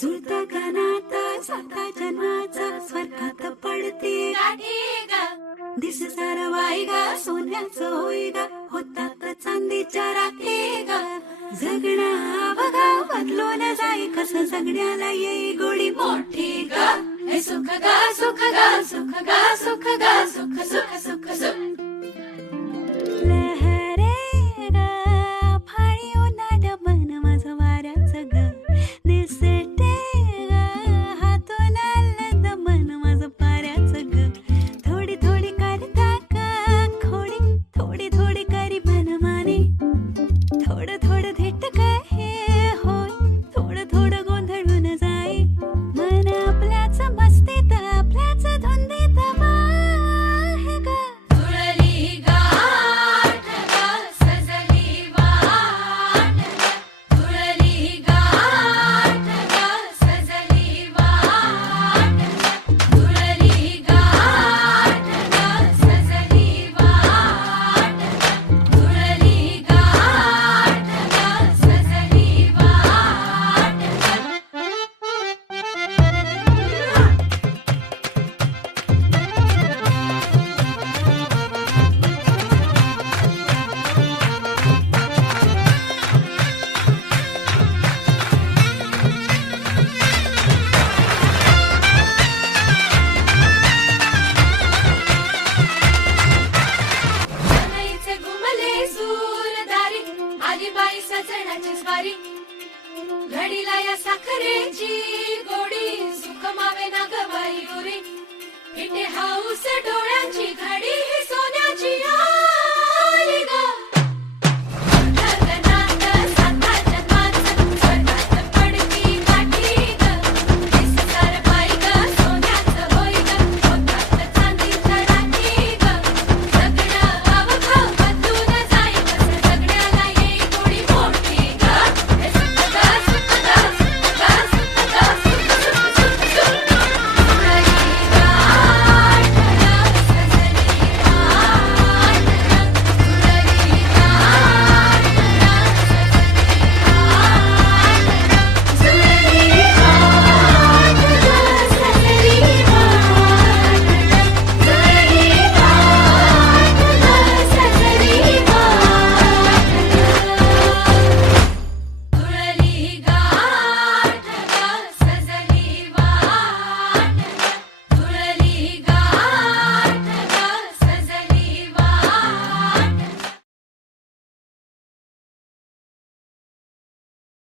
जुळतं का नातं साता जन्माचा स्वर्गात पडते दिस सारं वाई गा सोन्याचं होई गा होतात चांदीच्या राखे गा जगणं बघा बदलून जाई कसं जगण्याला येई गोडी मोठी गा हे सुख गा सुख गा सुख गा सुख गा सुख सुख सुख सुख लहरे गा फाळी उन्हाळ मन माझं वाऱ्याचं ग दिसते गा हातून आलं मन माझं पाऱ्याचं ग थोडी थोडी करता का खोडी थोडी थोडी करी मनमानी थोडं थोडं धेट काय हे होय थोडं थोडं गोंधळून जाई मन आपल्याच मस्तीत आपल्याच धुंदीत वाहे ग जुळली गाठ ग सजली वाट ग जुळली गाठ ग सजली वाट ग जुळली गाठ ग सजली वाट ग जुळली गाठ ग सजली वाट सनईचे घुमले सूरदारी आली बाई सजण्याची स्वारी घडीला या साखरेची गोडी सुख मावे ना गवाई उरी इथे हाऊस डोळ्यांची घडी ही सोन्याची